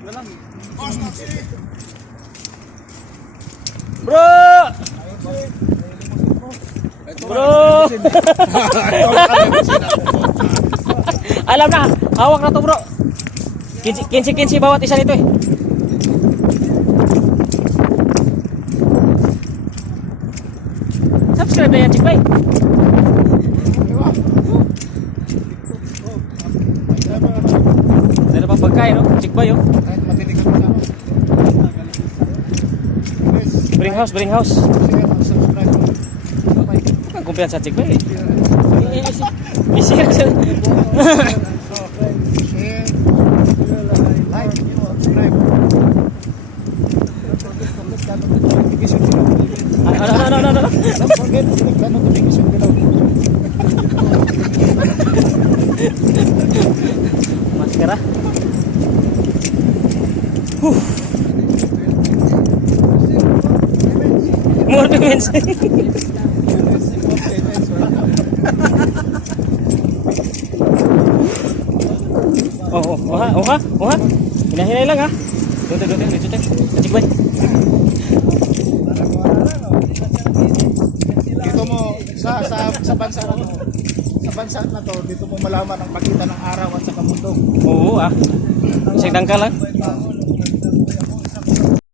Bro! Bro! Alam na, hawak na to bro. 15 bawat isa nito eh. Subscribe na yan, Chikbay. Dala pa pagkain, no? Chikbay, oh. Bring house, bring house. Bukan kumpiyan sa Chikbay. Isi na siya. No. Don't forget to click the notification below. Maskara. More payments. Oh ha. Hinahinay lang ha. Dito. Chikbay. Dito mo sa bansa na to. Sa bansa na to, dito mo malaman ang pagitan ng araw at sa bundok. Oo ah. Isang dangkal lang.